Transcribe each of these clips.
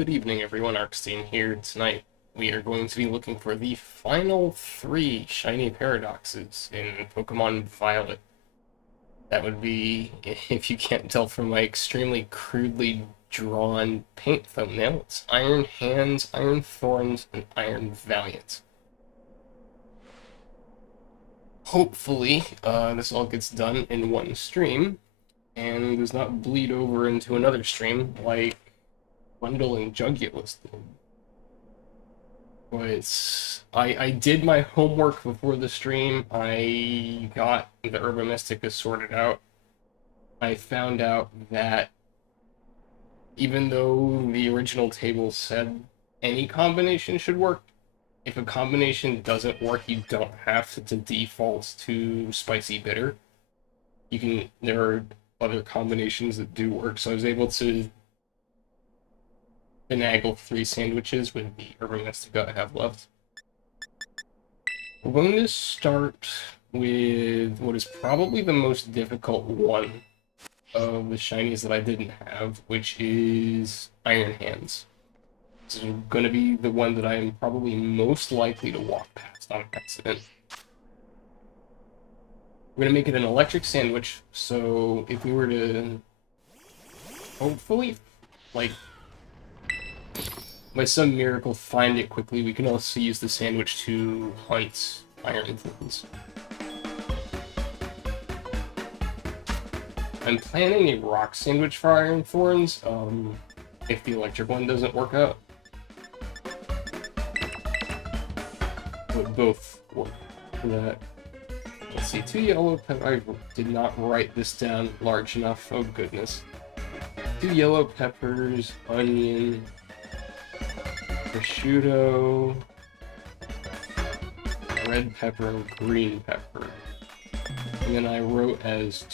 Good evening, everyone. Arkstein here. Tonight, we are going to be looking for the final three shiny paradoxes in Pokemon Violet. That would be, if you can't tell from my extremely crudely drawn paint thumbnail, it's Iron Hands, Iron Thorns, and Iron Valiant. Hopefully, this all gets done in one stream, and does not bleed over into another stream like Bundle and Jugulus did. But I did my homework before the stream. I got the Herba Mystica sorted out. I found out that even though the original table said any combination should work, if a combination doesn't work, you don't have to default to Spicy Bitter. There are other combinations that do work, so I was able to finagle 3 sandwiches with the Herba Mystica I have left. We're going to start with what is probably the most difficult one of the shinies that I didn't have, which is Iron Hands. This is going to be the one that I am probably most likely to walk past on accident. We're going to make it an electric sandwich, so if we were to hopefully, like, by some miracle find it quickly, we can also use the sandwich to hunt Iron Thorns. I'm planning a rock sandwich for Iron Thorns, if the electric one doesn't work out. Would both work for that. Let's see, 2 yellow peppers. I did not write this down large enough. Oh goodness. 2 yellow peppers, onion, prosciutto, red pepper, and green pepper. And then I wrote as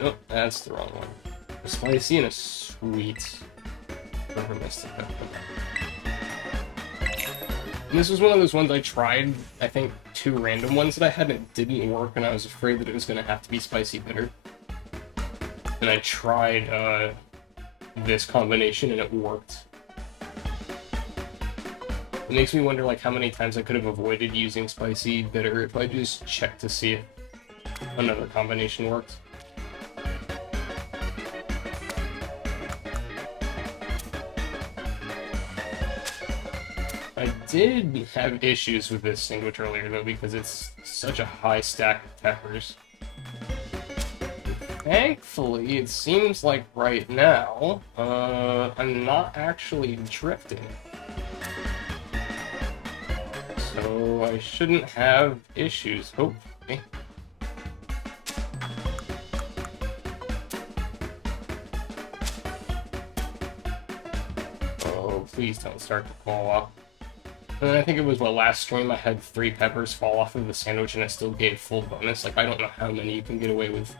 oh, that's the wrong one. A spicy and a sweet. Herba Mystica. And this was one of those ones I tried, I think, 2 random ones that I had, and it didn't work, and I was afraid that it was going to have to be spicy bitter. And I tried this combination, and it worked. It makes me wonder, like, how many times I could have avoided using spicy bitter if I just checked to see if another combination worked. I did have issues with this sandwich earlier, though, because it's such a high stack of peppers. Thankfully, it seems like right now, I'm not actually drifting. So I shouldn't have issues, hopefully. Oh, please don't start to fall off. And then I think it was, what, last stream I had 3 peppers fall off of the sandwich and I still gave full bonus. Like, I don't know how many you can get away with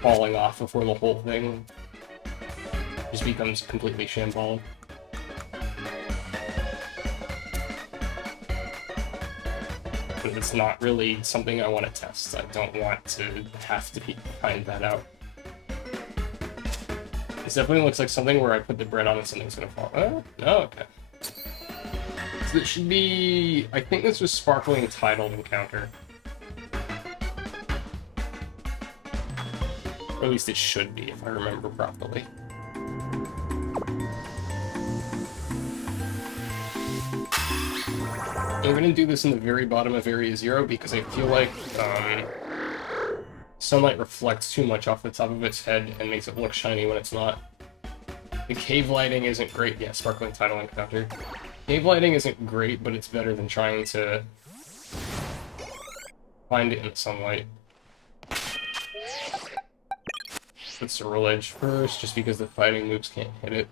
falling off before the whole thing just becomes completely shambolic. But it's not really something I want to test. I don't want to have to find that out. This definitely looks like something where I put the bread on and something's gonna fall. Oh, no, okay. So it should be... I think this was Sparkling Tidal Encounter. Or at least it should be, if I remember properly. I'm going to do this in the very bottom of Area 0 because I feel like sunlight reflects too much off the top of its head and makes it look shiny when it's not. The cave lighting isn't great. Yeah, Sparkling Tidal Encounter. Cave lighting isn't great, but it's better than trying to find it in the sunlight. Put Cerulean Edge first, just because the fighting moves can't hit it.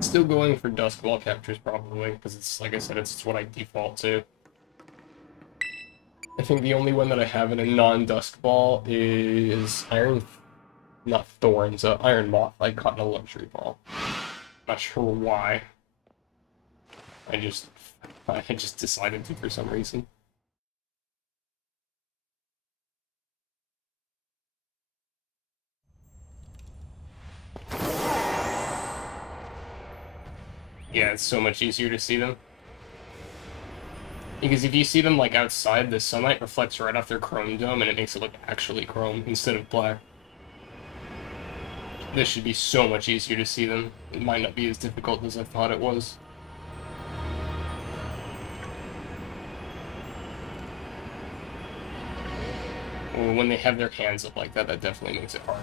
Still going for Dusk Ball captures, probably, because it's, like I said, it's what I default to. I think the only one that I have in a non-Dusk Ball is not Thorns, Iron Moth. I caught in a Luxury Ball. Not sure why. I just decided to for some reason. Yeah, it's so much easier to see them. Because if you see them, like, outside, the sunlight reflects right off their chrome dome, and it makes it look actually chrome instead of black. This should be so much easier to see them. It might not be as difficult as I thought it was. Well, when they have their hands up like that, that definitely makes it hard.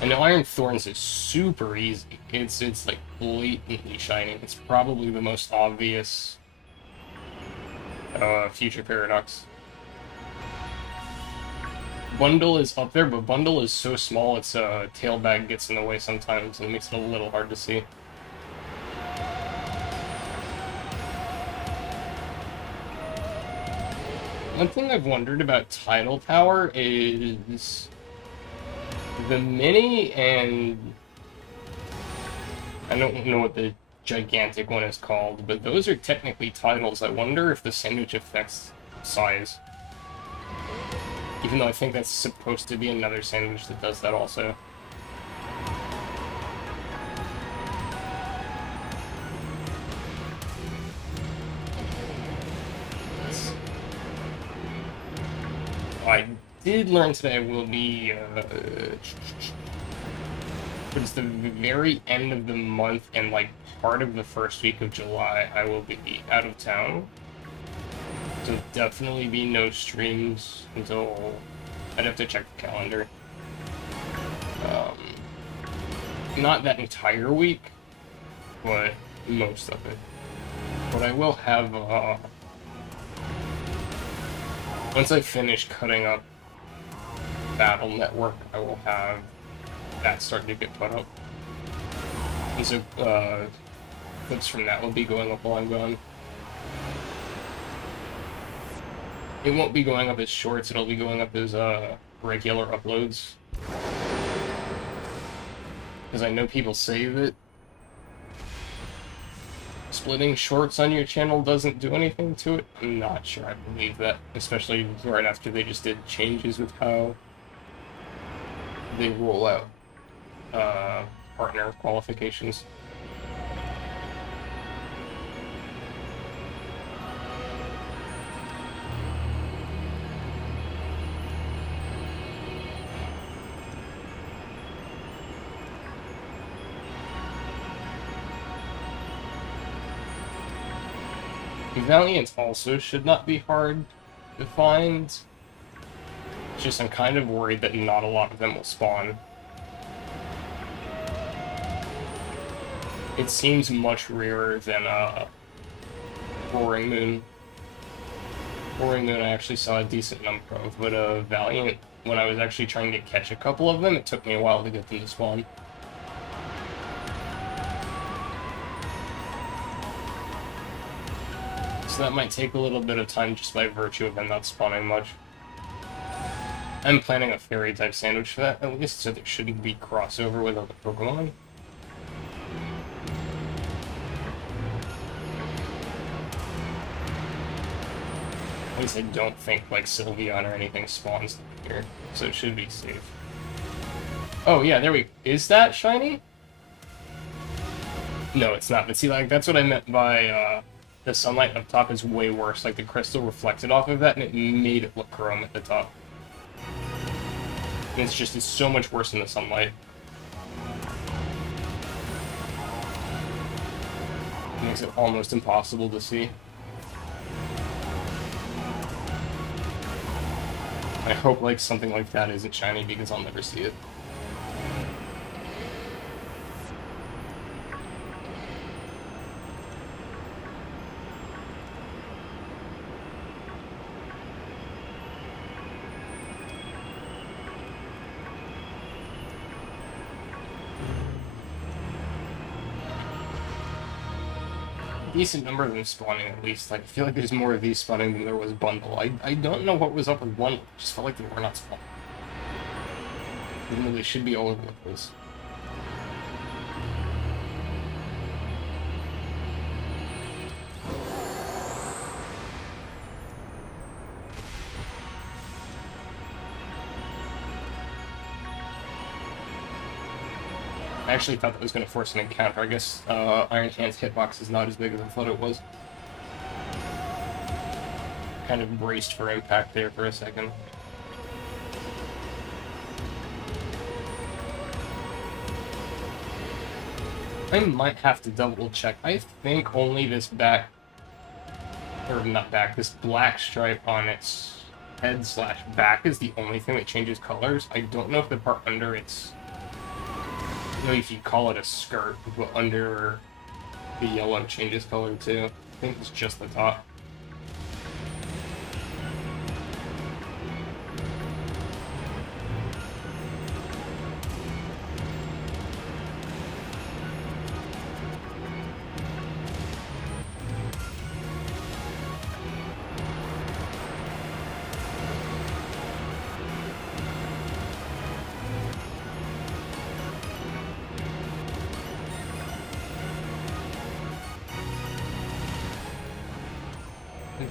And the Iron Thorns is super easy. It's like blatantly shining. It's probably the most obvious future paradox. Bundle is up there, but Bundle is so small its tail bag gets in the way sometimes, and it makes it a little hard to see. One thing I've wondered about Tidal Power is the mini and I don't know what the gigantic one is called, but those are technically titles. I wonder if the sandwich affects size. Even though I think that's supposed to be another sandwich that does that also. I did learn today I will be, towards the very end of the month and like part of the first week of July, I will be out of town. So definitely be no streams until I'd have to check the calendar. Not that entire week, but most of it. But I will have, once I finish cutting up Battle Network, I will have that start to get put up. And so, clips from that will be going up while I'm gone. It won't be going up as shorts, it'll be going up as, regular uploads. Because I know people say that splitting shorts on your channel doesn't do anything to it. I'm not sure I believe that, especially right after they just did changes with how they roll out partner qualifications. Valiant also should not be hard to find. It's just I'm kind of worried that not a lot of them will spawn. It seems much rarer than Roaring Moon. Roaring Moon I actually saw a decent number of, but Valiant, when I was actually trying to catch a couple of them, it took me a while to get them to spawn. So that might take a little bit of time just by virtue of them not spawning much. I'm planning a fairy type sandwich for that at least, so there shouldn't be crossover with other Pokemon. At least I don't think like Sylveon or anything spawns here, so it should be safe. Oh yeah, there we go. Is that shiny? No, it's not. But see, like that's what I meant by the sunlight up top is way worse. Like the crystal reflected off of that, and it made it look chrome at the top. And it's so much worse in the sunlight. It makes it almost impossible to see. I hope like something like that isn't shiny because I'll never see it. Decent number of them spawning at least. Like I feel like there's more of these spawning than there was Bundle. I don't know what was up with Bundle. Just felt like they were not spawning. Even though they should be all over the place. I actually thought that was going to force an encounter. I guess Iron Hand's hitbox is not as big as I thought it was. Kind of braced for impact there for a second. I might have to double check. I think only this back, or not back, this black stripe on its head slash back is the only thing that changes colors. I don't know if the part under it's, you know, if you call it a skirt, but under the yellow changes color too. I think it's just the top.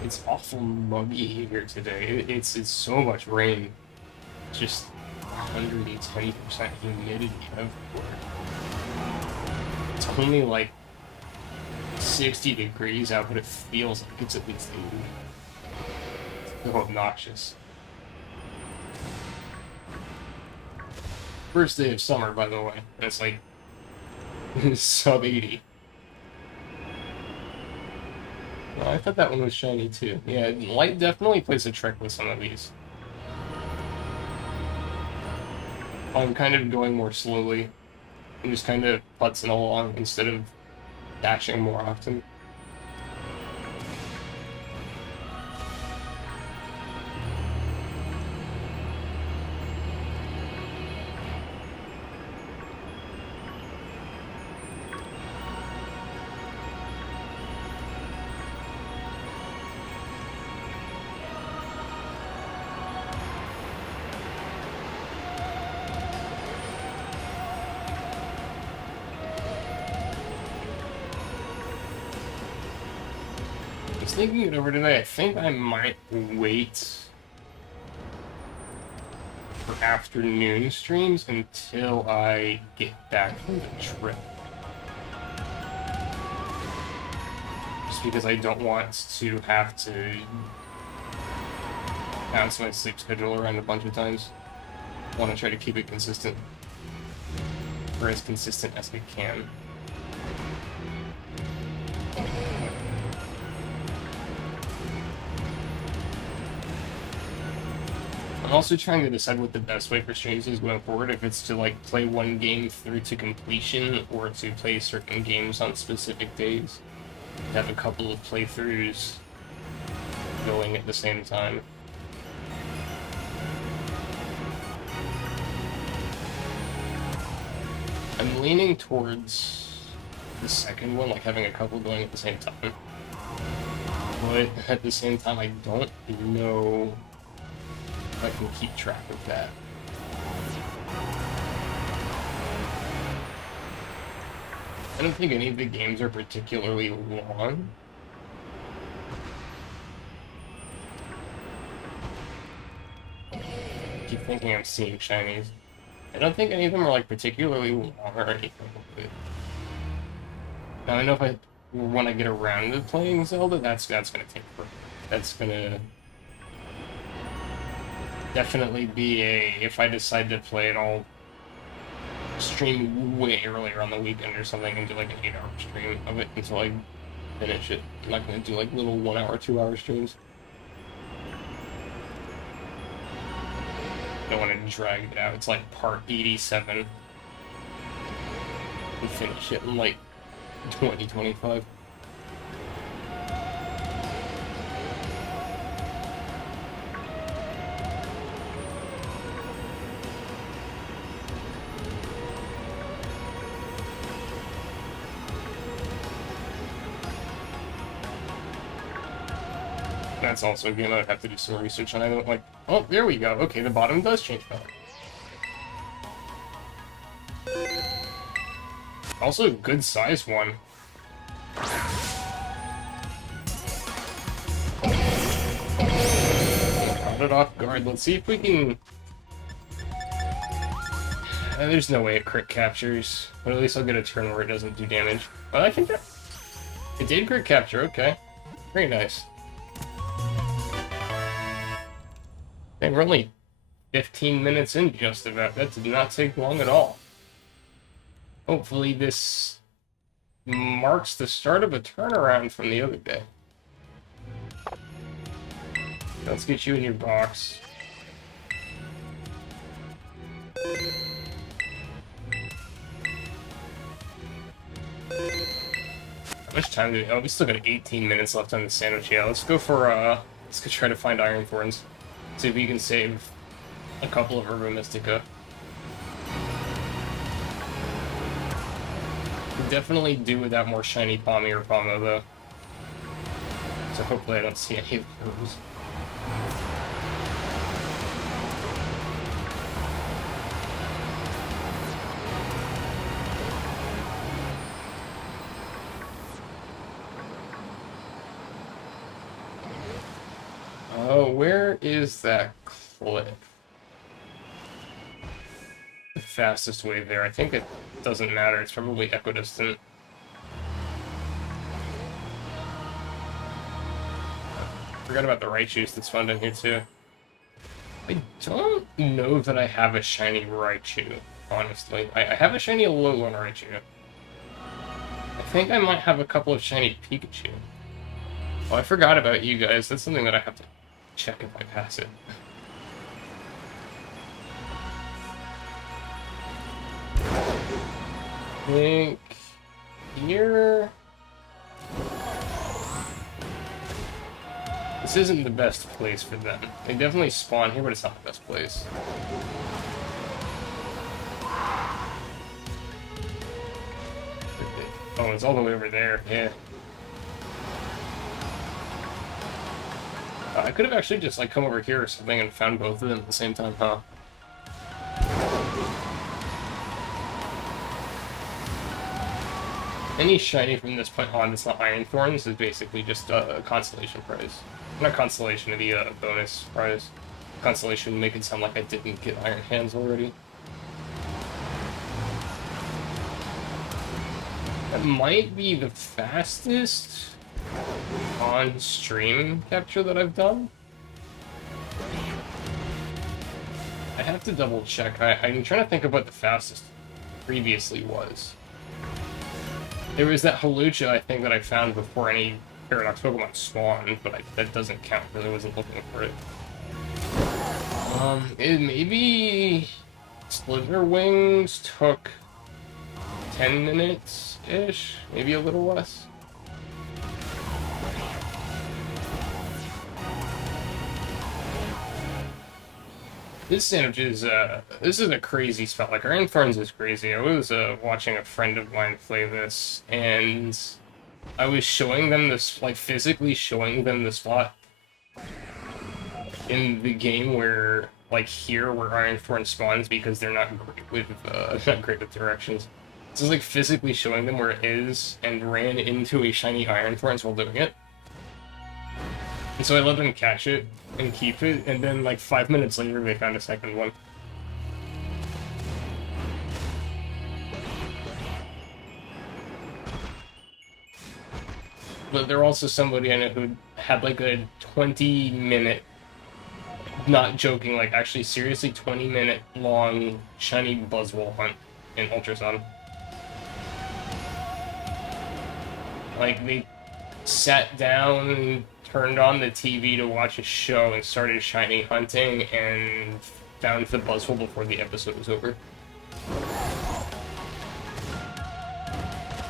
It's awful muggy here today. It's so much rain. Just 120% humidity everywhere. It's only like 60 degrees out, but it feels like it's at least 80. It's so obnoxious. First day of summer, by the way, and it's like sub 80. Oh, I thought that one was shiny too. Yeah, light definitely plays a trick with some of these. I'm kind of going more slowly and just kind of putzing along instead of dashing more often. Thinking it over today, I think I might wait for afternoon streams until I get back from the trip. Just because I don't want to have to bounce my sleep schedule around a bunch of times. I want to try to keep it consistent, or as consistent as I can. I'm also trying to decide what the best way for streams is going forward, if it's to like play one game through to completion or to play certain games on specific days. Have a couple of playthroughs going at the same time. I'm leaning towards the second one, like having a couple going at the same time. But at the same time, I don't know I can keep track of that. I don't think any of the games are particularly long. I keep thinking I'm seeing shinies. I don't think any of them are like particularly long or anything. Now I know if when I get around to playing Zelda, that's gonna take forever. That's gonna definitely be if I decide to play it, I'll stream way earlier on the weekend or something and do like an 8-hour stream of it until I finish it. I'm not gonna do like little 1-hour, 2-hour streams. I don't want to drag it out. It's like part 87. And finish it in like 2025. That's also a game I'd have to do some research on. I don't like. Oh, there we go. Okay, the bottom does change color. Also, a good size one. Caught it off guard. Let's see if we can There's no way it crit captures, but at least I'll get a turn where it doesn't do damage. But I think that it did crit capture. Okay, very nice. And we're only 15 minutes in, just about. That did not take long at all. Hopefully, this marks the start of a turnaround from the other day. Let's get you in your box. How much time do we... Oh, we still got 18 minutes left on the sandwich. Yeah, let's go for, let's go try to find Iron Thorns. See if we can save a couple of Herba Mystica. Could definitely do without more shiny Pommy or Pomo, though. So hopefully I don't see any of those. Oh, where is that cliff? The fastest way there. I think it doesn't matter. It's probably equidistant. Forgot about the Raichus that's found in here too. I don't know that I have a shiny Raichu, honestly. I have a shiny Alolan Raichu. I think I might have a couple of shiny Pikachu. Oh, I forgot about you guys. That's something that I have to check if I pass it. I think here... This isn't the best place for them. They definitely spawn here, but it's not the best place. Oh, it's all the way over there. Yeah. I could have actually just like come over here or something and found both of them at the same time, huh? Any shiny from this point on that's not Iron Thorns is basically just a constellation prize. Not constellation, it'd be a bonus prize. Constellation would make it sound like I didn't get Iron Hands already. That might be the fastest on-stream capture that I've done. I have to double check. I'm trying to think of what the fastest previously was. There was that Halucha, I think, that I found before any Paradox Pokemon spawned, but that doesn't count because I wasn't looking for it. Maybe Slither Wings took 10 minutes-ish, maybe a little less. This sandwich is, this is a crazy spot. Like, Iron Thorns is crazy. I was, watching a friend of mine play this, and I was showing them this, like, physically showing them the spot in the game where, like, here, where Iron Thorn spawns, because they're not great with, not great with directions. So I was, like, physically showing them where it is, and ran into a shiny Iron Thorns while doing it. And so I let them catch it and keep it, and then like 5 minutes later they found a second one. But there also somebody I know who had like a 20-minute, not joking, like actually seriously 20-minute long shiny Buzzwole hunt in Ultrasun. Like they sat down, turned on the TV to watch a show and started shiny hunting and found the Buzzwole before the episode was over.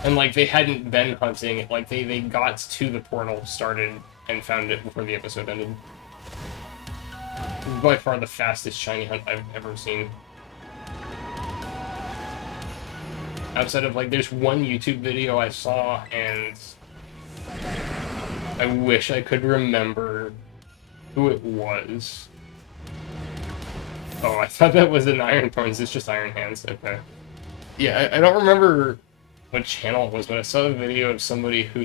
And like they hadn't been hunting, like they got to the portal, started, and found it before the episode ended. It was by far the fastest shiny hunt I've ever seen. Outside of like, there's one YouTube video I saw and I wish I could remember who it was. Oh, I thought that was an Iron Thorns. It's just Iron Hands. Okay. Yeah, I don't remember what channel it was, but I saw a video of somebody who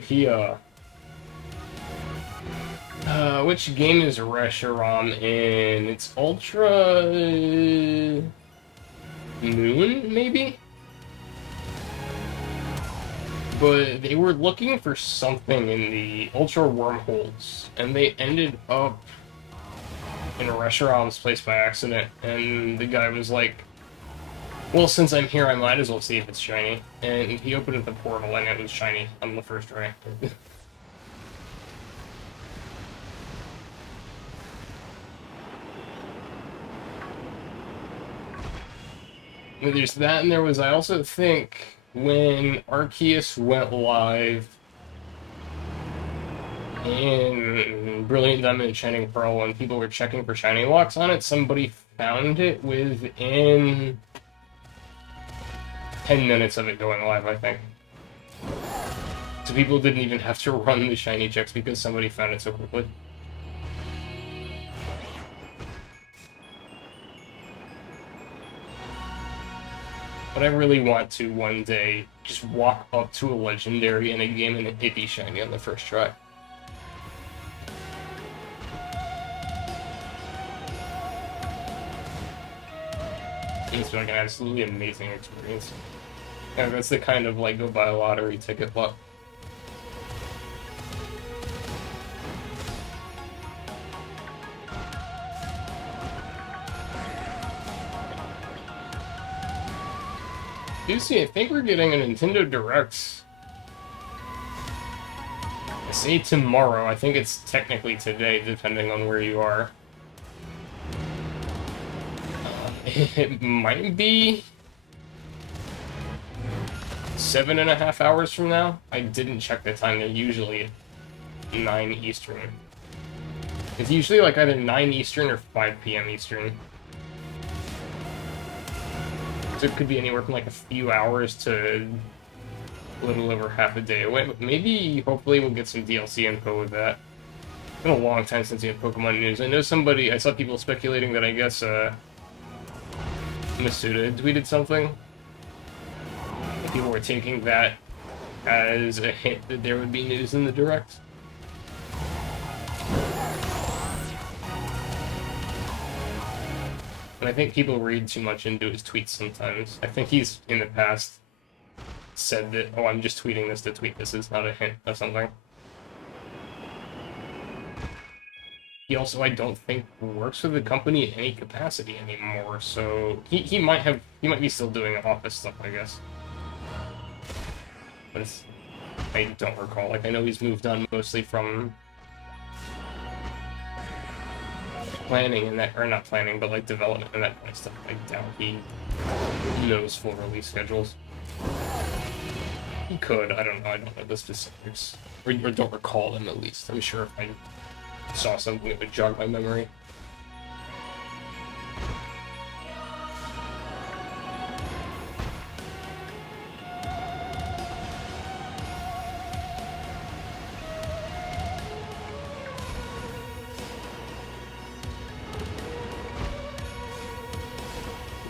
which game is Reshiram in? It's Ultra... moon, maybe? But they were looking for something in the ultra wormholes, and they ended up in a restaurant's place by accident, and the guy was like, well, since I'm here, I might as well see if it's shiny. And he opened up the portal, and it was shiny on the first try. There's that, and there was, I also think, when Arceus went live in Brilliant Diamond and Shining Pearl, when people were checking for shiny locks on it, somebody found it within 10 minutes of it going live, I think. So people didn't even have to run the shiny checks because somebody found it so quickly. But I really want to one day just walk up to a legendary in a game and it be shiny on the first try. It's like an absolutely amazing experience. Yeah, that's the kind of like go buy a lottery ticket luck. I think we're getting a Nintendo Direct. I say tomorrow. I think it's technically today, depending on where you are. It might be 7.5 hours from now. I didn't check the time. They're usually 9 Eastern. It's usually like either 9 Eastern or 5 p.m. Eastern. So it could be anywhere from like a few hours to a little over half a day away. But maybe, hopefully, we'll get some DLC info with that. It's been a long time since we had Pokemon news. I know I saw people speculating that I guess, Masuda had tweeted something. People were taking that as a hint that there would be news in the Direct. And I think people read too much into his tweets sometimes. I think he's, in the past, said that, oh, I'm just tweeting this to tweet this, it's not a hint of something. He also, I don't think, works with the company in any capacity anymore, so he might be still doing office stuff, I guess. But I don't recall. Like, I know he's moved on mostly from planning and that, or not planning, but like development and that kind of stuff. I doubt he knows full release schedules. He could, I don't know the specifics. Or don't recall them, at least. I'm sure if I saw something that would jog my memory.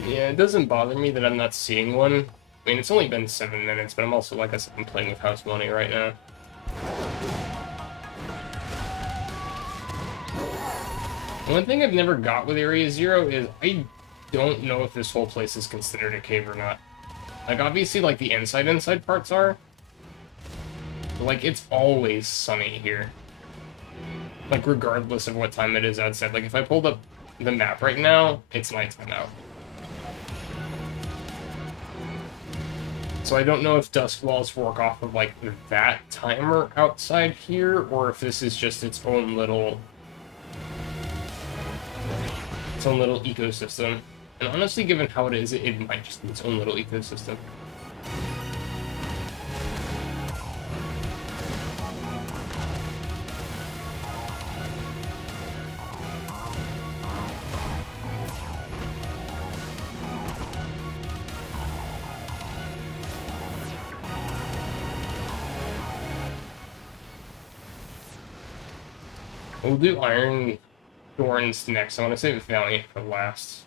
Yeah, it doesn't bother me that I'm not seeing one. I mean, it's only been 7 minutes, but I'm also, like I said, I'm playing with house money right now. One thing I've never got with Area Zero is I don't know if this whole place is considered a cave or not. Like, obviously, like, the inside parts are. But, like, it's always sunny here. Like, regardless of what time it is outside. Like, if I pulled up the map right now, it's nighttime out. So I don't know if dusk walls work off of, like, that timer outside here, or if this is just its own little ecosystem. And honestly, given how it is, it might just be its own little ecosystem. We'll do Iron Thorns next. I want to save Valiant for last.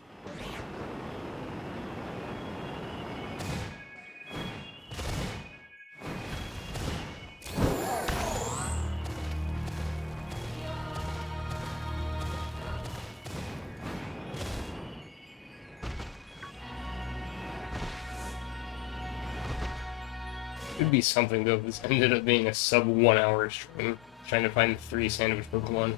Could be something though. This ended up being a sub 1 hour stream, trying to find 3 sandwich Pokemon.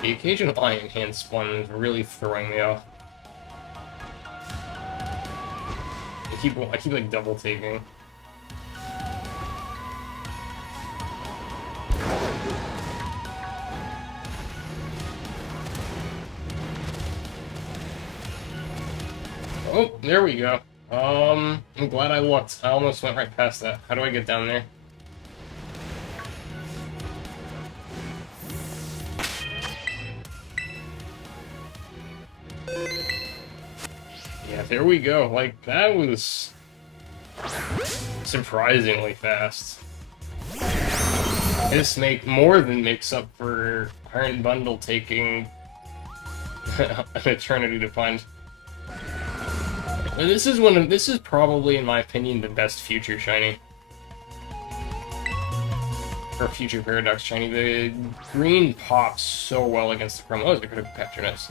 The occasional Iron Hand spawn is really throwing me off. I keep like double taking. Oh, there we go. I'm glad I looked. I almost went right past that. How do I get down there? Yeah, there we go. Like, that was surprisingly fast. This more than makes up for Iron Bundle taking an eternity to find. And this is probably, in my opinion, the best future shiny. Or future Paradox shiny. The green pops so well against the chrome. Oh, it's a critical capture, nice.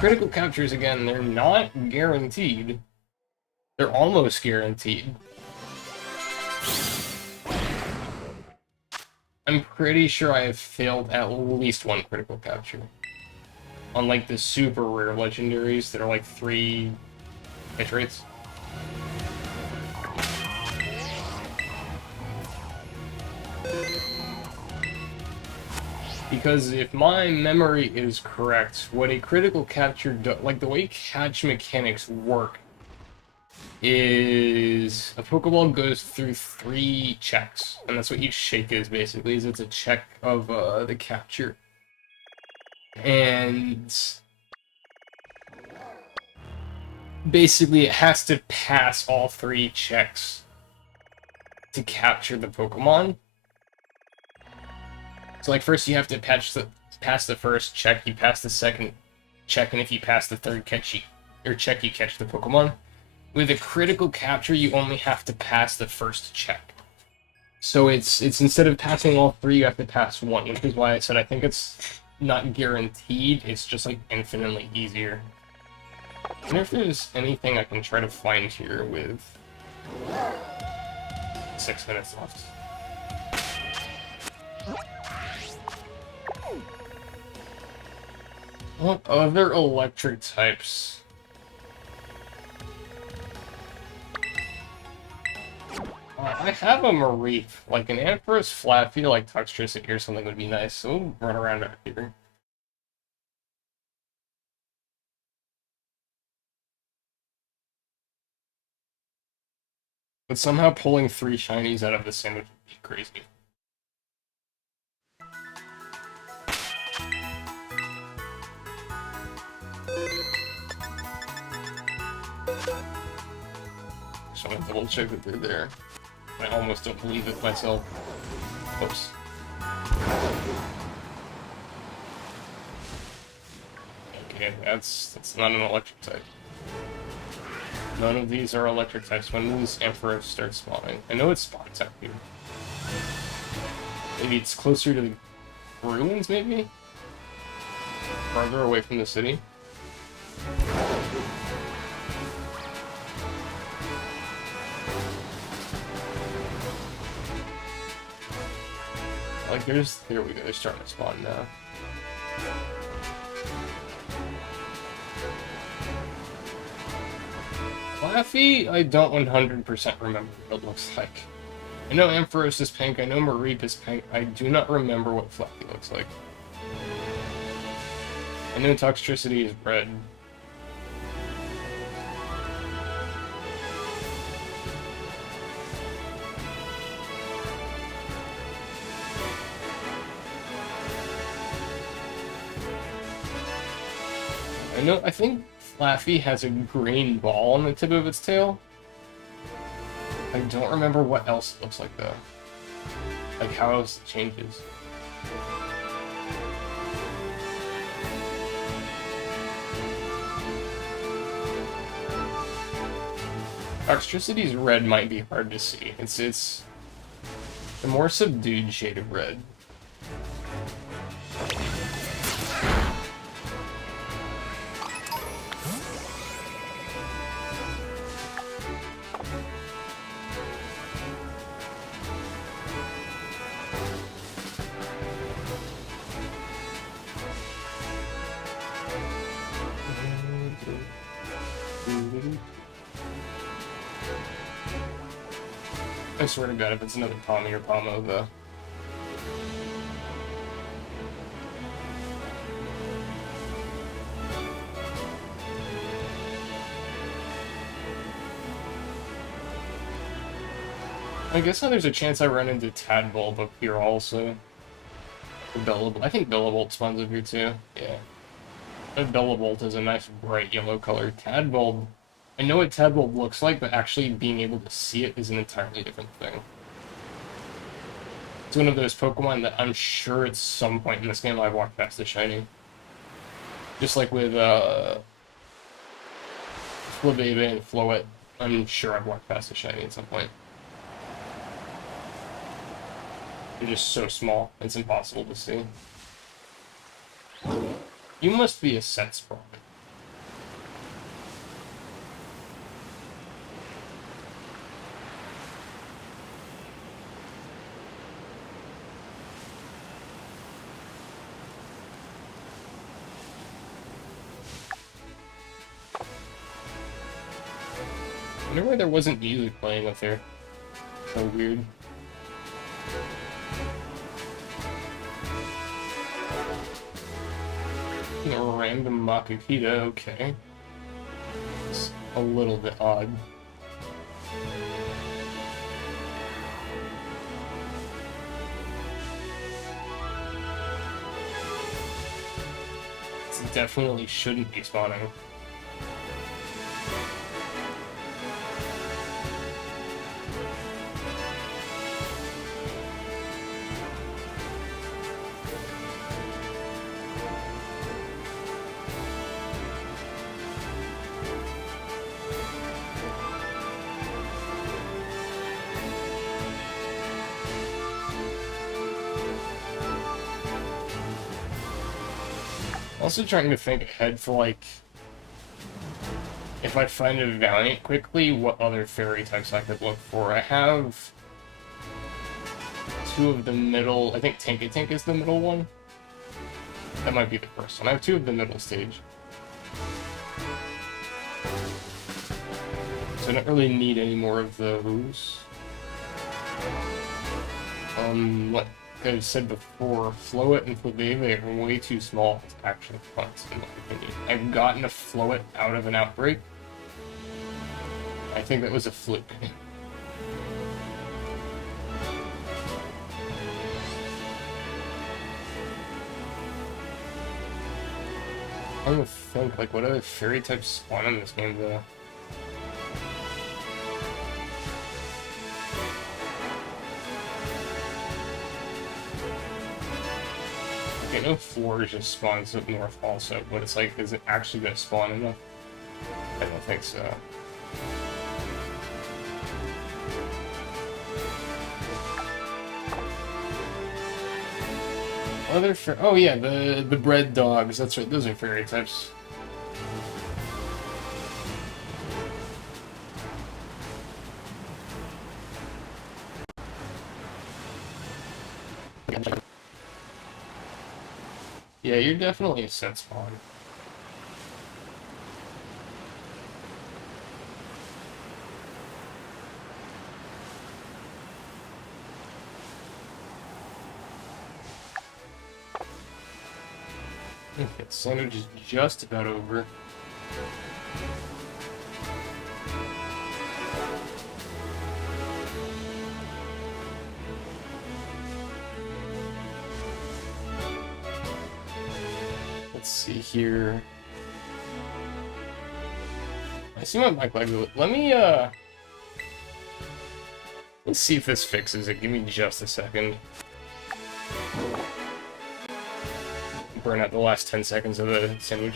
Critical captures, again, they're not guaranteed. They're almost guaranteed. I'm pretty sure I have failed at least 1 critical capture. On, like, the super rare legendaries that are, like, 3 hit rates. Because if my memory is correct, what a critical capture like the way catch mechanics work is a Pokeball goes through 3 checks, and that's what each shake is basically. Is it's a check of the capture, and basically it has to pass all 3 checks to capture the Pokemon. So, like, first you have to pass the first check, you pass the second check, and if you pass the third check, you catch the Pokemon. With a critical capture, you only have to pass the first check. So it's instead of passing all 3, you have to pass 1, which is why I said I think it's not guaranteed, it's just, like, infinitely easier. I wonder if there's anything I can try to find here with 6 minutes left. What other electric types? I have a Mareep. Like an Ampharos Flaffy, like Toxtricity or something would be nice, so we'll run around back here. But somehow pulling 3 shinies out of the sandwich would be crazy. So I'm gonna double check that they're there. I almost don't believe it myself. Oops. Okay, that's not an electric type. None of these are electric types. When does Ampharos start spawning? I know it spawns out here. Maybe it's closer to the ruins, maybe? Farther away from the city? Like, there we go, they're starting to spawn now. Flaffy, I don't 100% remember what it looks like. I know Ampharos is pink, I know Mareep is pink, I do not remember what Flaffy looks like. I know Toxtricity is red. I think Flaffy has a green ball on the tip of its tail. I don't remember what else it looks like though. Like how else it changes. Toxtricity's red might be hard to see. It's the more subdued shade of red. I swear to God, if it's another Palmy or Palmo, though. I guess now there's a chance I run into Tadbulb up here also. I think Bellabolt spawns up here too. Yeah. Bellabolt is a nice bright yellow color. Tadbulb, I know what Tadbulb looks like, but actually being able to see it is an entirely different thing. It's one of those Pokemon that I'm sure at some point in this game I've walked past the shiny. Just like with Flabébé and Floette, I'm sure I've walked past the shiny at some point. They're just so small, it's impossible to see. You must be a set spawn. I wonder why there wasn't music playing up there. So weird. A random Makakita, okay. It's a little bit odd. It definitely shouldn't be spawning. Also trying to think ahead for, like, if I find a Valiant quickly, what other fairy types I could look for. I have two of the middle, I think Tinkatink is the middle one. That might be the first one. I have two of the middle stage. So I don't really need any more of those. Like I've said before, Floette and Flabébé are way too small to actually hunt, in my opinion. I've gotten a Floette out of an outbreak. I think that was a fluke. I'm gonna think, like, what other fairy types spawn in this game, though? I know Floor just spawns up north also, but it's like, is it actually gonna spawn enough? I don't think so. Other oh yeah, the bread dogs. That's right. Those are fairy types. Yeah, you're definitely a set spawn. Okay, sandwich is just about over. Let's see here. I see my mic lag. Let me Let's see if this fixes it. Give me just a second. Burn out the last 10 seconds of the sandwich.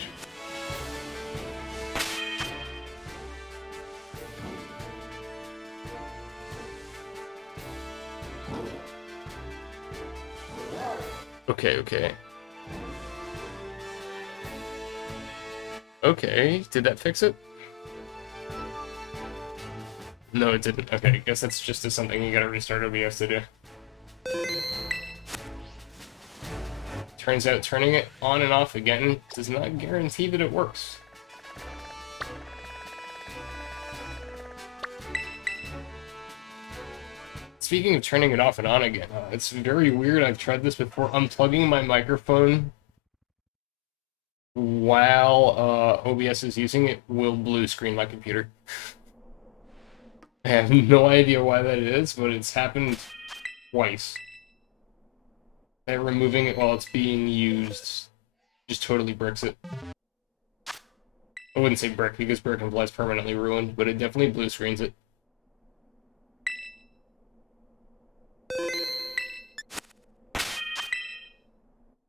Okay, okay. Okay, did that fix it? No, it didn't. Okay, I guess that's just something you gotta restart OBS to do. Turns out turning it on and off again does not guarantee that it works. Speaking of turning it off and on again, it's very weird. I've tried this before. Unplugging my microphone while OBS is using it will blue screen my computer. I have no idea why that is, but it's happened twice. Removing it while it's being used just totally bricks it. I wouldn't say brick, because brick implies permanently ruined, but it definitely blue screens it.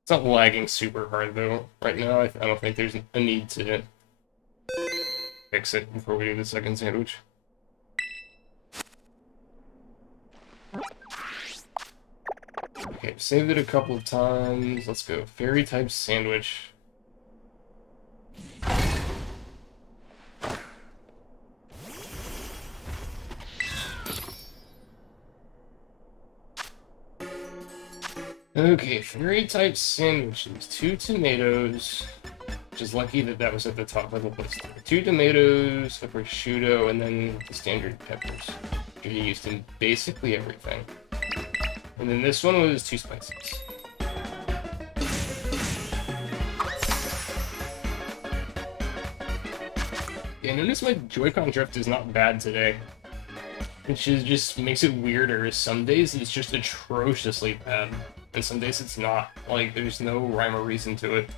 It's not lagging super hard, though. Right now, I don't think there's a need to fix it before we do the second sandwich. Okay, saved it a couple of times. Let's go. Fairy type sandwich. Okay, fairy type sandwiches. 2 tomatoes. Which is lucky that that was at the top of the list. 2 tomatoes, a prosciutto, and then the standard peppers. Which are used in basically everything. And then this one was 2 spices. Yeah, notice my Joy-Con drift is not bad today. Which is just makes it weirder. Some days it's just atrociously bad. And some days it's not. Like, there's no rhyme or reason to it.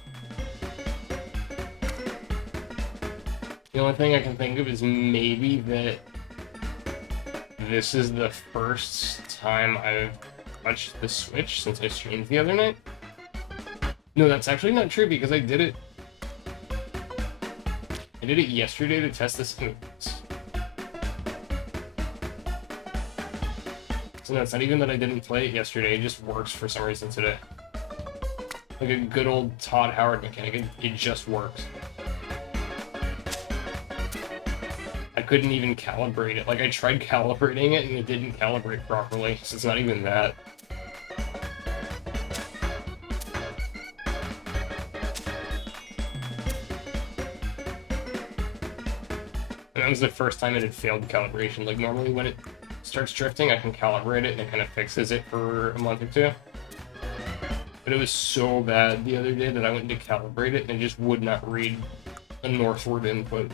The only thing I can think of is maybe that this is the first time I've touched the Switch since I streamed the other night. No, that's actually not true because I did it yesterday to test this. So no, it's not even that I didn't play it yesterday, it just works for some reason today. Like a good old Todd Howard mechanic, it just works. I couldn't even calibrate it. Like, I tried calibrating it and it didn't calibrate properly, so it's not even that. And that was the first time it had failed calibration. Like, normally when it starts drifting, I can calibrate it and it kind of fixes it for a month or two. But it was so bad the other day that I went to calibrate it and it just would not read a northward input.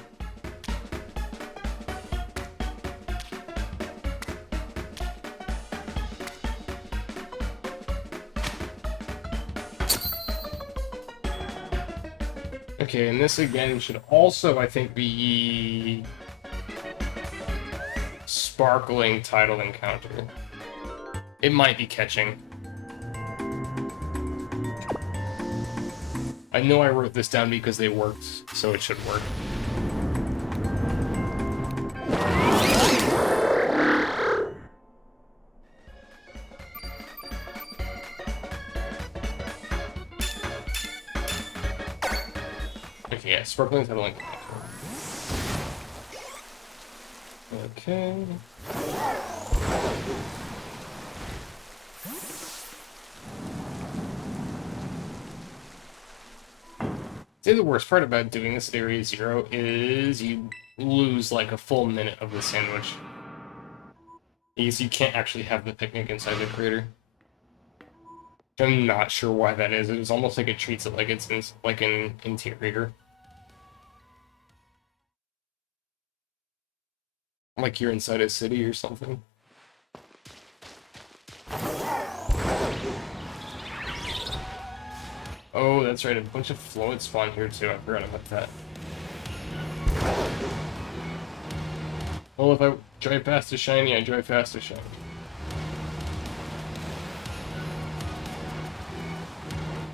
Okay, and this again should also, I think, be sparkling title encounter. It might be catching. I know I wrote this down because they worked, so it should work. Okay, yeah, sparkling title encounter. Okay. I'd say the worst part about doing this at Area 0 is you lose like a full minute of the sandwich. Because you can't actually have the picnic inside the crater. I'm not sure why that is. It's almost like it treats it like it's in, like an interior. Like you're inside a city or something. Oh, that's right, a bunch of floats spawn here too. I forgot about that. Well, if I drive past a shiny, I drive past a shiny.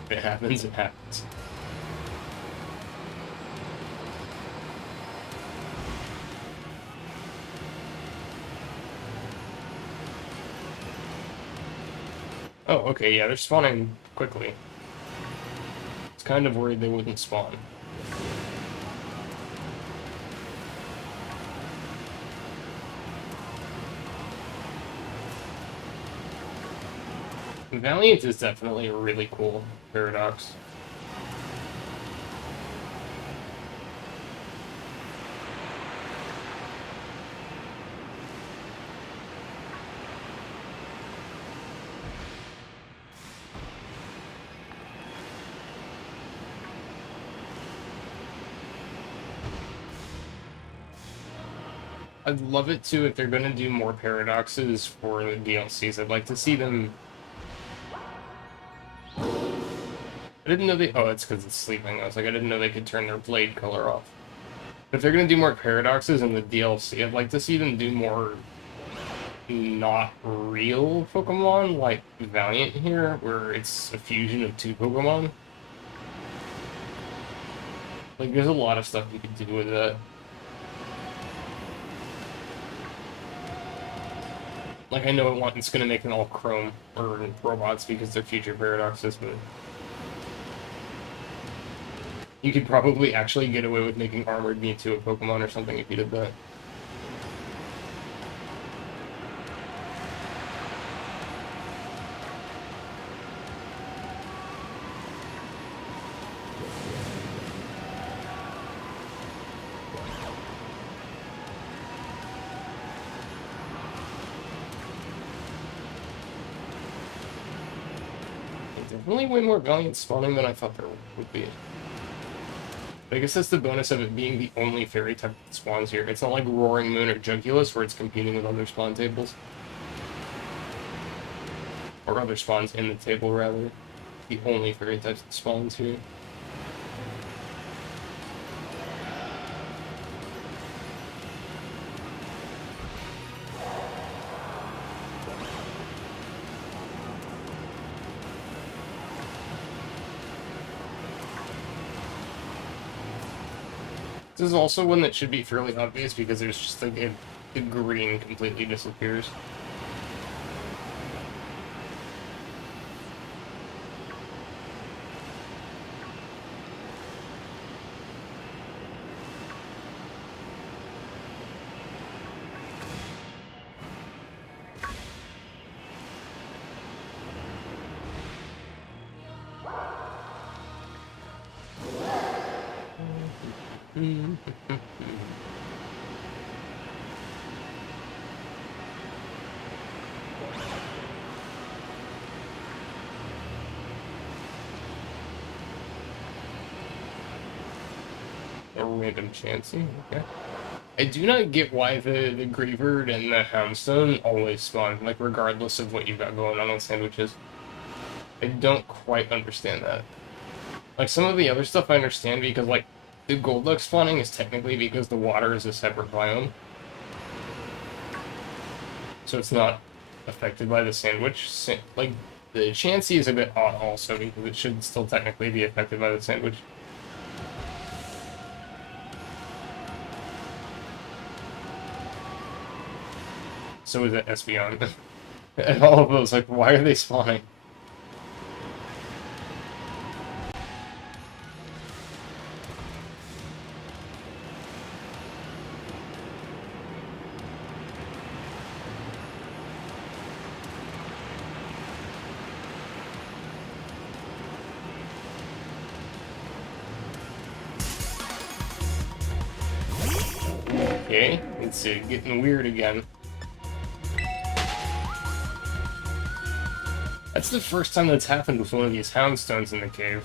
If it happens, it happens. Oh, okay, yeah, they're spawning quickly. It's kind of worried they wouldn't spawn. Valiant is definitely a really cool paradox. I'd love it too if they're going to do more paradoxes for the DLCs. I'd like to see them. I didn't know they. Oh, it's because it's sleeping. I was like, I didn't know they could turn their blade color off. But if they're going to do more paradoxes in the DLC, I'd like to see them do more not real Pokemon like Valiant here, where it's a fusion of two Pokemon. Like, there's a lot of stuff you could do with that. Like, I know it's going to make them all chrome or robots because they're future paradoxes, but you could probably actually get away with making Armored Mewtwo a Pokemon or something if you did that. Definitely way more Valiant spawning than I thought there would be. But I guess that's the bonus of it being the only fairy type that spawns here. It's not like Roaring Moon or Jugulus where it's competing with other spawn tables. Or other spawns in the table, rather. The only fairy type that spawns here. This is also one that should be fairly obvious because there's just like the green completely disappears. A random Chansey, okay. I do not get why the Greavard and the Houndstone always spawn, like regardless of what you've got going on sandwiches. I don't quite understand that. Like some of the other stuff I understand because like the Golduck spawning is technically because the water is a separate biome. So it's not affected by the sandwich. Like the Chansey is a bit odd also because it should still technically be affected by the sandwich. So is it Espeon. And all of those, like, why are they spawning? Okay, it's getting weird again. That's the first time that's happened with one of these Houndstones in the cave.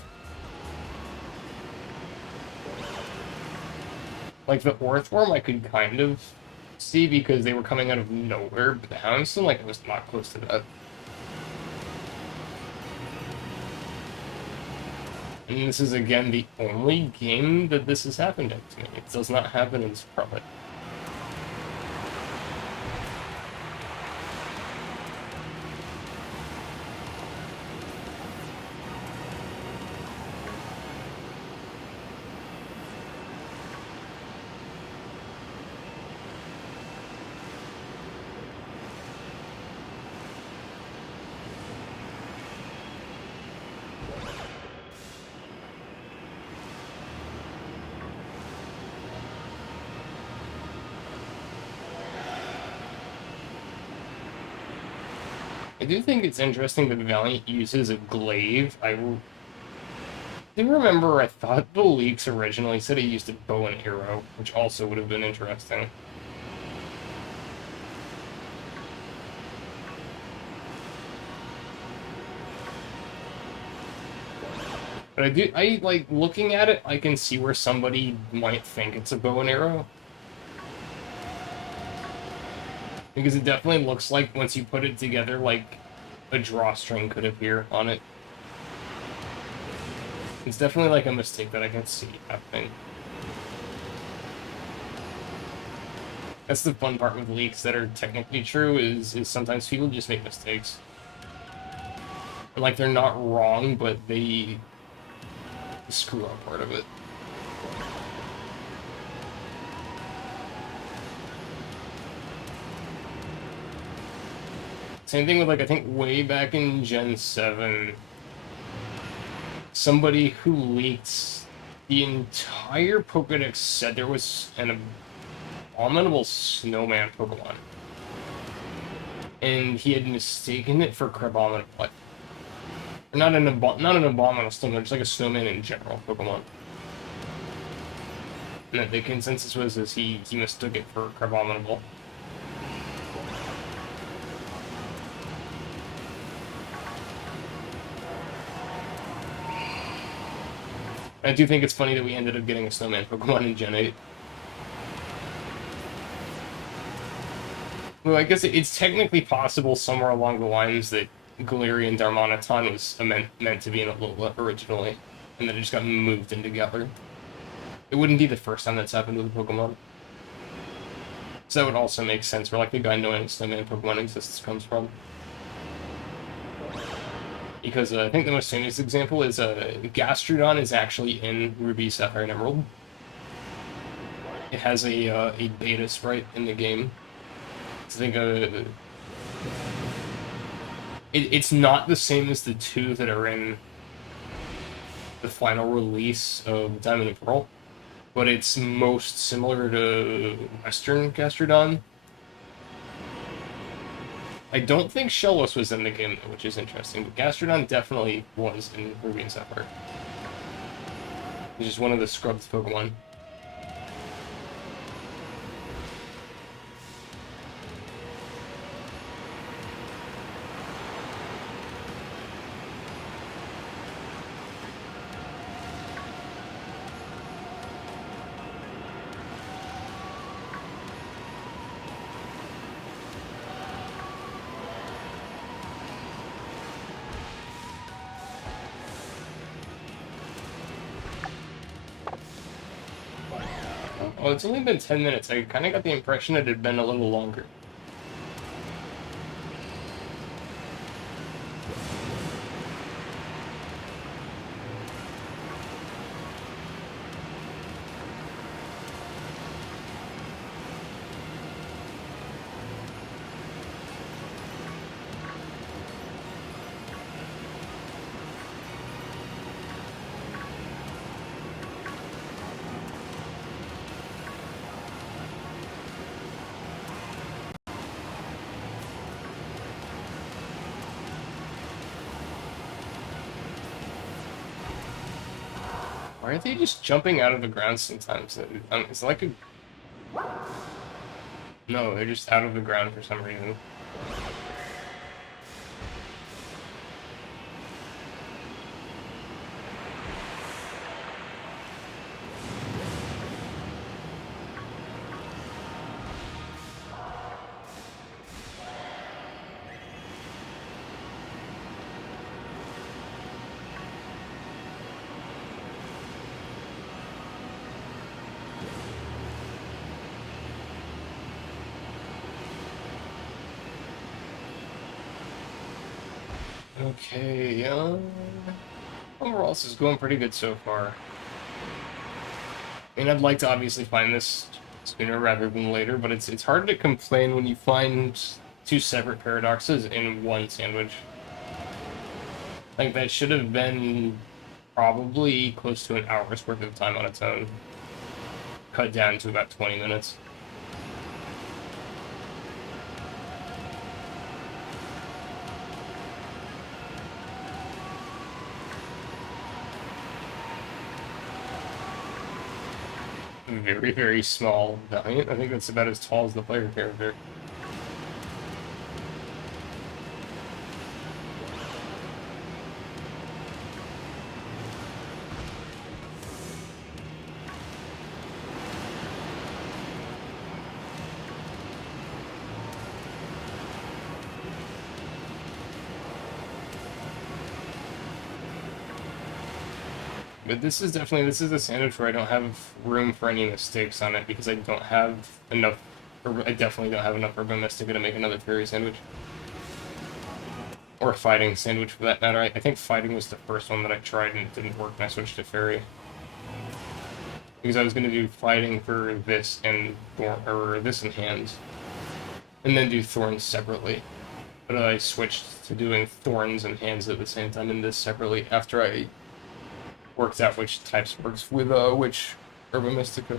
Like, the Orthworm I could kind of see because they were coming out of nowhere, but the Houndstone, like, was not close to that. And this is, again, the only game that this has happened to me. It does not happen in Scarlet. I do think it's interesting that Valiant uses a glaive. I do remember I thought the leaks originally said he used a bow and arrow, which also would have been interesting. But I like, looking at it, I can see where somebody might think it's a bow and arrow. Because it definitely looks like, once you put it together, like, a drawstring could appear on it. It's definitely, like, a mistake that I can see happening. That's the fun part with leaks that are technically true, is sometimes people just make mistakes. Like, they're not wrong, but they screw up part of it. Same thing with, like, I think way back in Gen 7, somebody who leaked the entire Pokedex said there was an abominable snowman Pokemon. And he had mistaken it for Crabominable. Not an abominable snowman, just like a snowman in general Pokemon. And the consensus was he mistook it for Crabominable. I do think it's funny that we ended up getting a snowman Pokemon in Gen 8. Well, I guess it's technically possible somewhere along the lines that Galarian Darmanitan was meant to be in Alola originally, and then it just got moved into Galar. It wouldn't be the first time that's happened with a Pokemon. So that would also make sense where, like, the guy knowing snowman Pokemon exists comes from. Because I think the most famous example is Gastrodon is actually in Ruby, Sapphire, and Emerald. It has a beta sprite in the game. So I think it's not the same as the two that are in the final release of Diamond and Pearl, but it's most similar to Western Gastrodon. I don't think Shellos was in the game, though, which is interesting, but Gastrodon definitely was in Ruby and Sapphire. It's just one of the scrubbed Pokemon. Oh, it's only been 10 minutes. I kind of got the impression it had been a little longer. Why are they just jumping out of the ground sometimes? It's like a... No, they're just out of the ground for some reason. Okay, overall this is going pretty good so far. I mean, I'd like to obviously find this sooner rather than later, but it's hard to complain when you find two separate paradoxes in one sandwich. Like, that should have been probably close to an hour's worth of time on its own. Cut down to about 20 minutes. very, very small Valiant. I think that's about as tall as the player character. But this is a sandwich where I don't have room for any mistakes on it because I don't have enough, or I definitely don't have enough Urban Mystica to make another fairy sandwich. Or a fighting sandwich for that matter. I think fighting was the first one that I tried and it didn't work and I switched to fairy. Because I was going to do fighting for this and this and hands. And then do thorns separately. But I switched to doing thorns and hands at the same time and this separately after I worked out which types works with which Urban Mystica.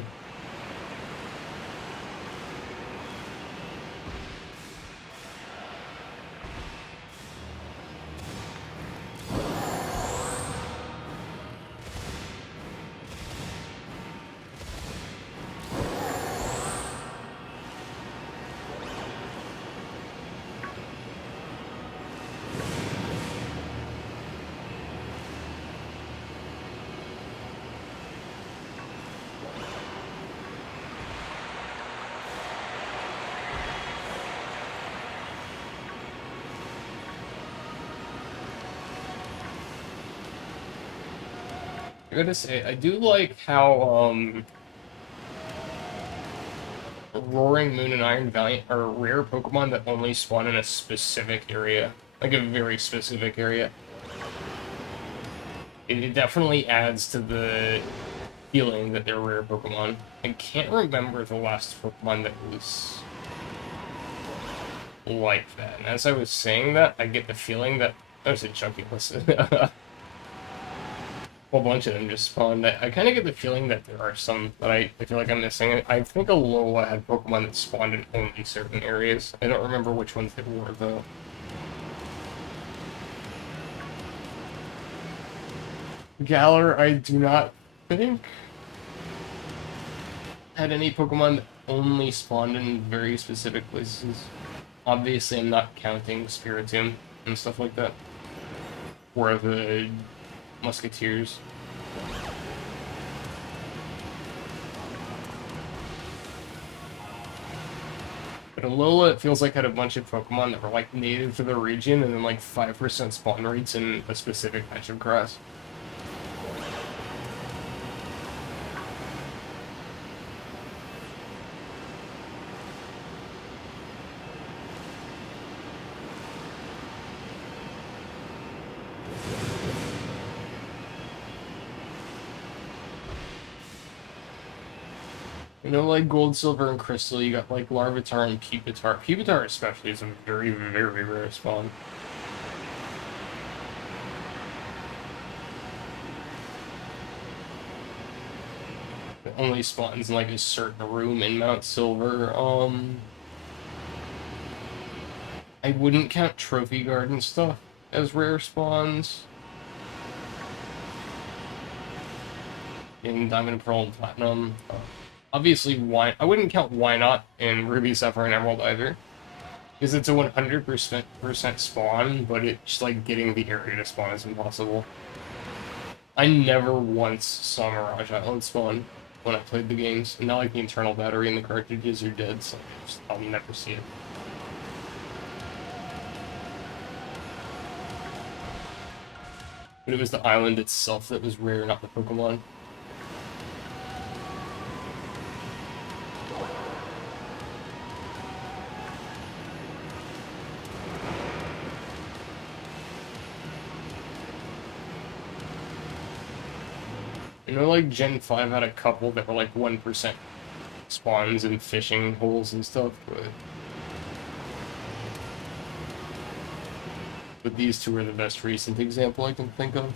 I gotta say, I do like how, Roaring Moon and Iron Valiant are rare Pokemon that only spawn in a specific area. Like a very specific area. It definitely adds to the feeling that they're rare Pokemon. I can't remember the last Pokemon that was like that. And as I was saying that, I get the feeling that... I said Chunky, listen. Whole bunch of them just spawned. I kind of get the feeling that there are some that I feel like I'm missing. I think Alola had Pokemon that spawned in only certain areas. I don't remember which ones they were, though. Galar, I do not think had any Pokemon that only spawned in very specific places. Obviously, I'm not counting Spiritomb and stuff like that. Or the Musketeers. But Alola, it feels like had a bunch of Pokemon that were like native to the region and then like 5% spawn rates in a specific patch of grass. You know, like Gold, Silver, and Crystal, you got like Larvitar and Pupitar. Pupitar especially is a very, very rare spawn. It only spawns in like a certain room in Mount Silver. I wouldn't count Trophy Garden stuff as rare spawns. In Diamond, Pearl, and Platinum. Obviously, I wouldn't count Why Not in Ruby, Sapphire, and Emerald either. Because it's a 100% spawn, but it's like getting the area to spawn is impossible. I never once saw Mirage Island spawn when I played the games. And now like the internal battery and the cartridges are dead, so I'll never see it. But it was the island itself that was rare, not the Pokemon. You know, like Gen 5 had a couple that were like 1% spawns and fishing holes and stuff, but these two are the best recent example I can think of.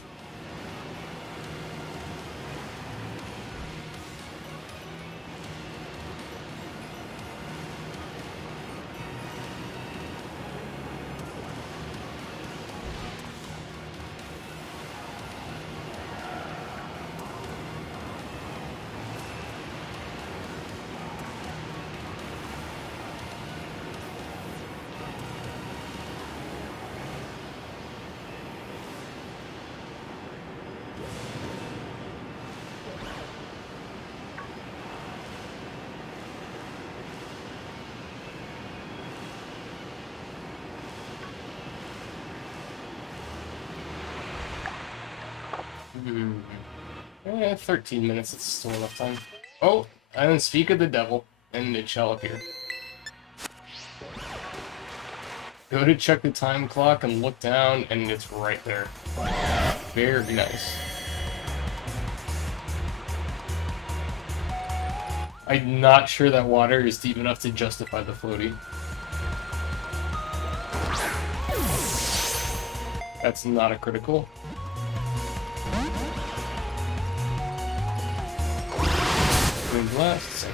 Hmm. 13 minutes, it's still enough time. Oh, and then speak of the devil, and it shall appear. Go to check the time clock and look down, and it's right there. Very nice. I'm not sure that water is deep enough to justify the floaty. That's not a critical. Green blast.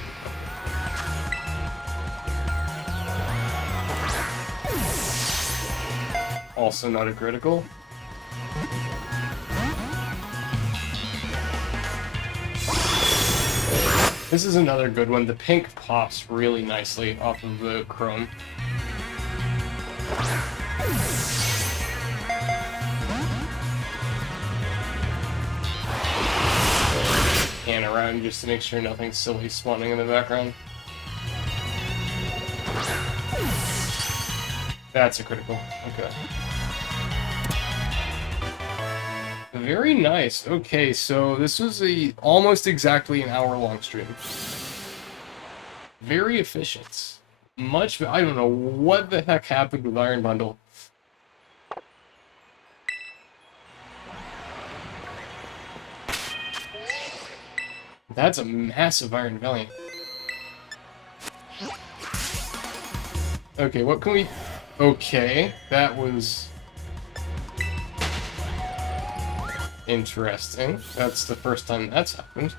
Also not a critical. This is another good one. The pink pops really nicely off of the chrome. Pan around just to make sure nothing silly spawning in the background. That's a critical. Okay. Very nice. Okay, so this was almost exactly an hour-long stream. Very efficient. I don't know what the heck happened with Iron Bundle. That's a massive Iron Valiant. Okay, what can we... Okay, that was... interesting. That's the first time that's happened.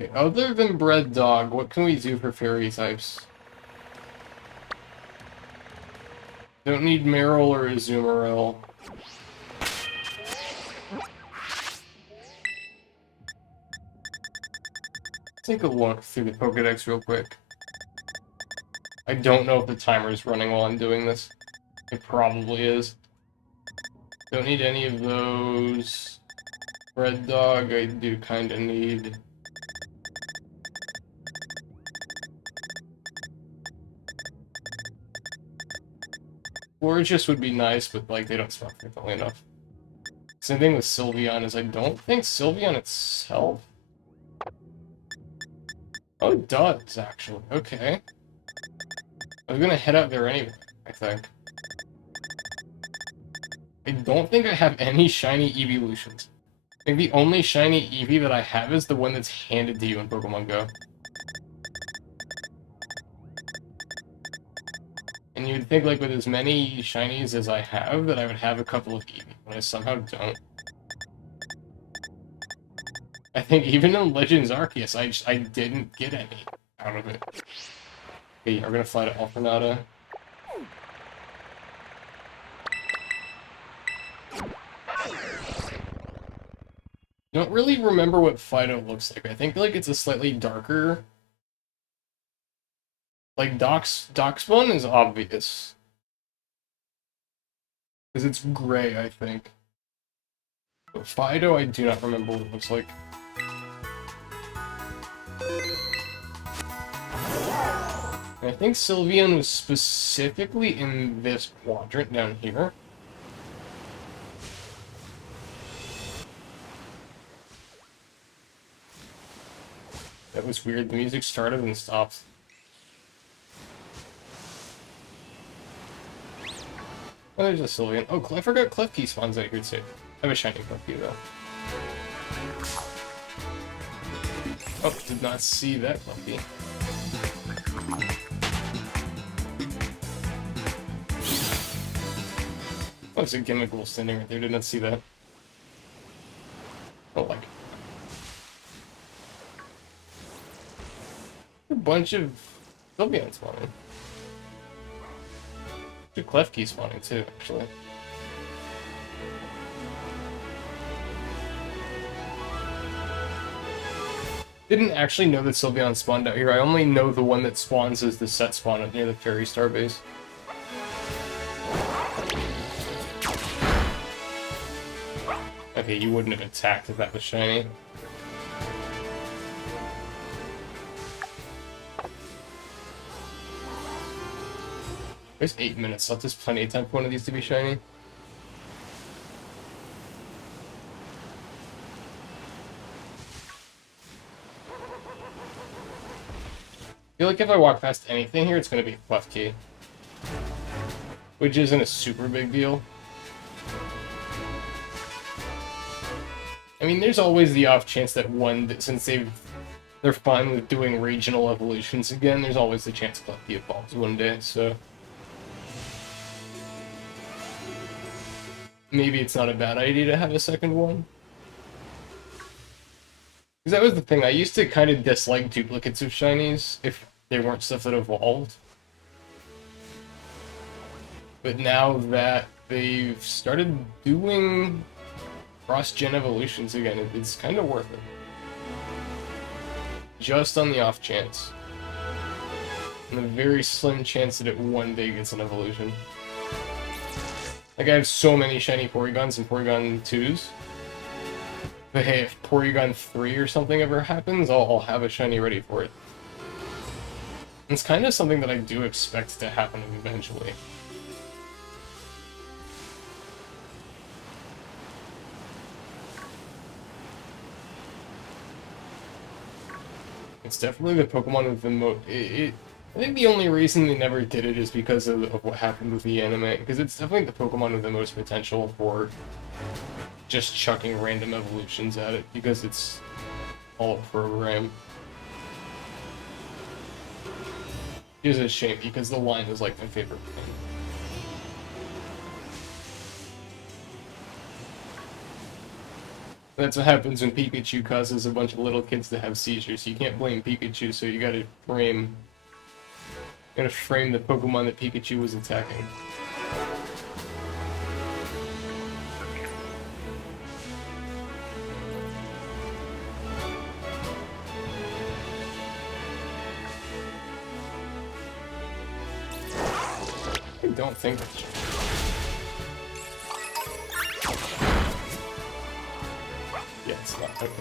Okay, other than Bread Dog, what can we do for fairy types? Don't need Meryl or Azumarill. Take a look through the Pokedex real quick. I don't know if the timer is running while I'm doing this. It probably is. Don't need any of those. Red Dog, I do kind of need. Gorgeous would be nice, but like they don't spawn frequently enough. Same thing with Sylveon, is I don't think Sylveon itself. Oh, it does, actually. Okay. I was gonna head out there anyway, I think. I don't think I have any shiny evolutions. I think the only shiny Eevee that I have is the one that's handed to you in Pokemon Go. And you'd think, like, with as many shinies as I have, that I would have a couple of Eevee, but I somehow don't. I think even in Legends Arceus, I didn't get any out of it. Okay, we're gonna fly to Alphanata. Don't really remember what Fido looks like. I think like it's a slightly darker. Like Darkspawn is obvious. Because it's gray, I think. But Fido, I do not remember what it looks like. And I think Sylveon was specifically in this quadrant down here. That was weird. The music started and stopped. Oh, there's a Sylveon. Oh, I forgot Klefki spawns out here too. I have a shiny Klefki though. Oh, did not see that Klefki. Oh, there's a gimmick wolf standing right there. Did not see that. Oh, like. A bunch of Sylveon spawning. The Klefki spawning too, actually. Didn't actually know that Sylveon spawned out here. I only know the one that spawns is the set spawn near the Fairy Star base. Okay, you wouldn't have attacked if that was shiny. There's 8 minutes left. There's plenty of time for one of these to be shiny. I feel like if I walk past anything here, it's going to be Clef Key. Which isn't a super big deal. I mean, there's always the off chance that since they're fine with doing regional evolutions again, there's always the chance Clef Key evolves one day, so... maybe it's not a bad idea to have a second one. Because that was the thing, I used to kind of dislike duplicates of shinies if they weren't stuff that evolved. But now that they've started doing cross-gen evolutions again, it's kind of worth it. Just on the off chance. And a very slim chance that it one day gets an evolution. Like, I have so many shiny Porygons and Porygon 2s. But hey, if Porygon 3 or something ever happens, I'll have a shiny ready for it. And it's kind of something that I do expect to happen eventually. It's definitely the Pokemon with the most... I think the only reason they never did it is because of what happened with the anime, because it's definitely the Pokemon with the most potential for just chucking random evolutions at it, because it's all a program. It is a shame, because the line is like my favorite thing. That's what happens when Pikachu causes a bunch of little kids to have seizures. You can't blame Pikachu, so you gotta frame the Pokemon that Pikachu was attacking. I don't think that's... yeah, it's not. Okay.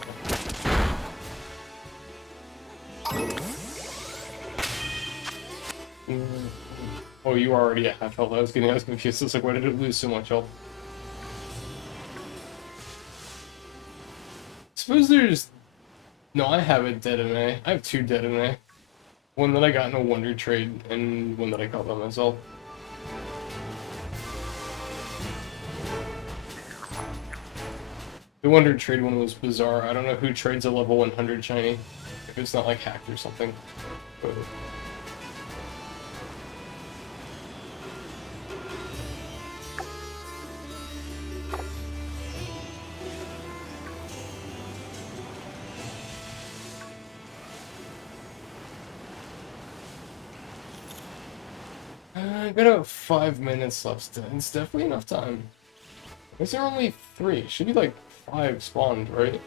Oh, you are already at half health. I was confused. I was like, why did it lose so much health? Suppose there's... no, I have a Dedenne. I have 2 Dedenne. One that I got in a Wonder Trade, and one that I caught by myself. The Wonder Trade one was bizarre. I don't know who trades a level 100 shiny. If it's not like hacked or something. But... I've got about 5 minutes left. It's definitely enough time. Is there only 3? Should be like 5 spawned, right?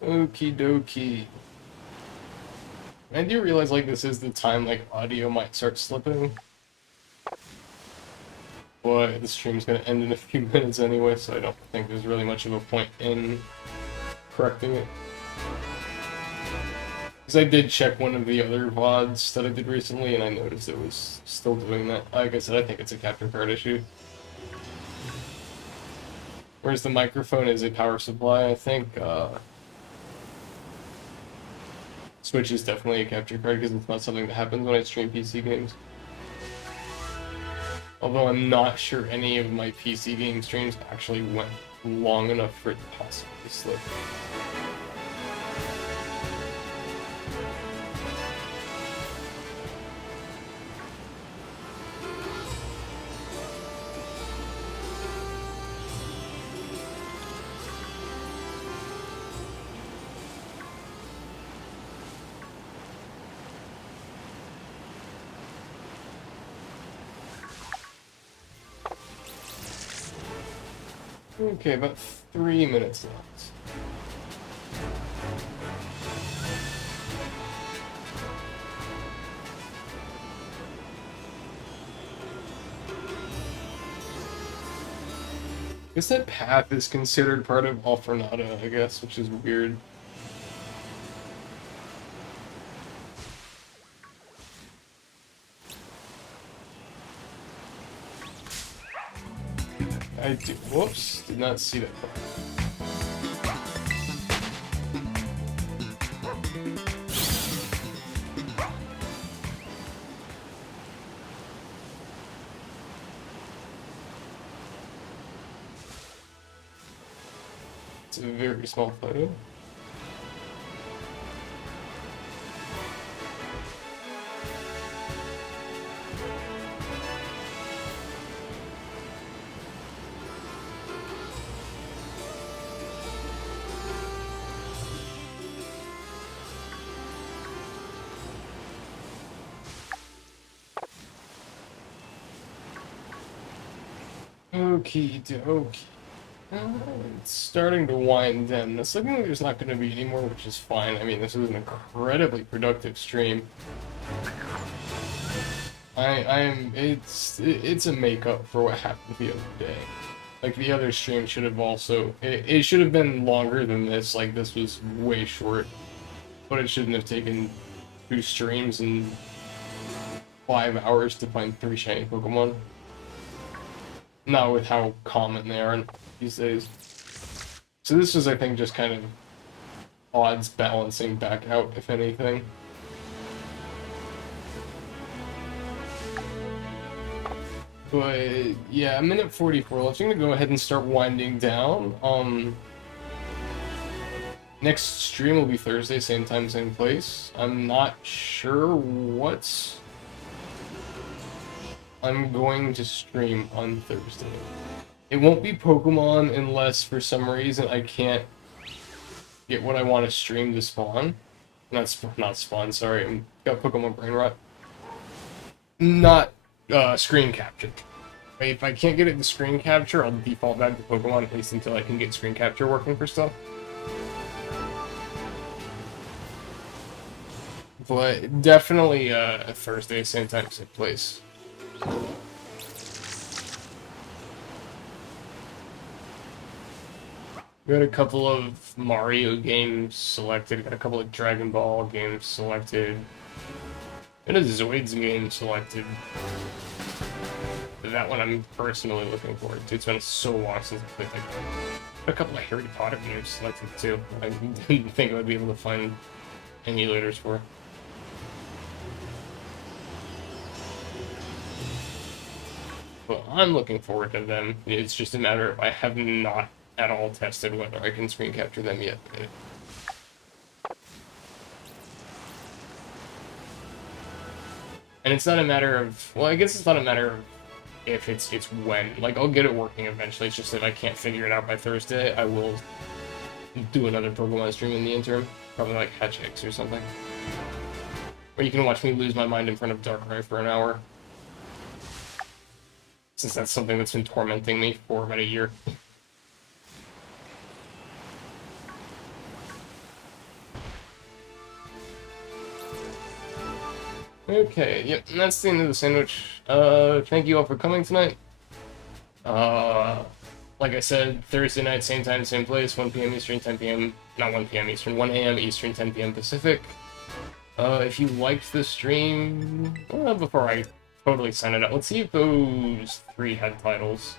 Okie dokie. I do realize, like, this is the time, like, audio might start slipping. But the stream's gonna end in a few minutes anyway, so I don't think there's really much of a point in correcting it. Because I did check one of the other VODs that I did recently, and I noticed it was still doing that. Like I said, I think it's a capture card issue. Whereas the microphone is a power supply, I think, Switch is definitely a capture card because it's not something that happens when I stream PC games. Although I'm not sure any of my PC game streams actually went long enough for it to possibly slip. Okay, about 3 minutes left. I guess that path is considered part of Alfornada, I guess, which is weird. I do. Whoops, did not see that part. It's a very small photo. Okie dokie. It's starting to wind down. It's looking like there's not going to be any more, which is fine. I mean, this was an incredibly productive stream. It's a makeup for what happened the other day. Like, the other stream should have also, it should have been longer than this. Like, this was way short, but it shouldn't have taken 2 streams and 5 hours to find 3 shiny Pokemon. Not with how common they are these days. So this was, I think, just kind of odds balancing back out, if anything. But yeah, I'm at 44 left. I'm gonna go ahead and start winding down. Next stream will be Thursday, same time, same place. I'm not sure what I'm going to stream on Thursday. It won't be Pokemon unless for some reason I can't get what I want to stream to spawn. Not spawn, sorry. I got Pokemon brain rot. Not screen capture. If I can't get it to screen capture, I'll default back to Pokemon at least until I can get screen capture working for stuff. But definitely Thursday, same time, same place. Got a couple of Mario games selected, got a couple of Dragon Ball games selected, and a Zoids game selected. That one I'm personally looking forward to. It's been so long since I played like a couple of Harry Potter games selected too. I didn't think I would be able to find emulators for. Well, I'm looking forward to them. It's just a matter of I have not at all tested whether I can screen capture them yet. And it's not a matter of, well, I guess it's not a matter of if, it's when. Like, I'll get it working eventually. It's just that if I can't figure it out by Thursday, I will do another Pokemon stream in the interim. Probably like Hatch X or something. Or you can watch me lose my mind in front of Darkrai for an hour. Since that's something that's been tormenting me for about a year. Okay, yep, and that's the end of the sandwich. Thank you all for coming tonight. Like I said, Thursday night, same time, same place, 1 p.m. Eastern, 10 p.m. Not 1 p.m. Eastern, 1 a.m. Eastern, 10 p.m. Pacific. If you liked the stream, before I totally sign it up, let's see if those 3 had titles.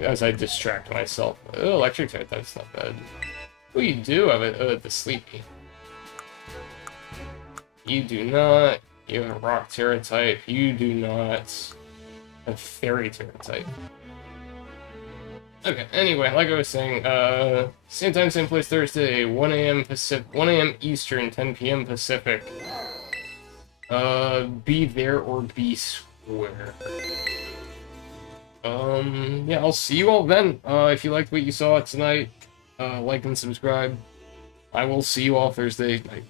As I distract myself. Oh, electric type, that's not bad. Oh, you do have it. The Sleepy. You do not. You have a Rock Terra type. You do not. a fairy turn type. Okay, anyway, like I was saying, same time, same place Thursday, 1 a.m. Pacific, 1 a.m. Eastern, 10 p.m. Pacific. Be there or be square. Yeah, I'll see you all then. If you liked what you saw tonight, like and subscribe. I will see you all Thursday night.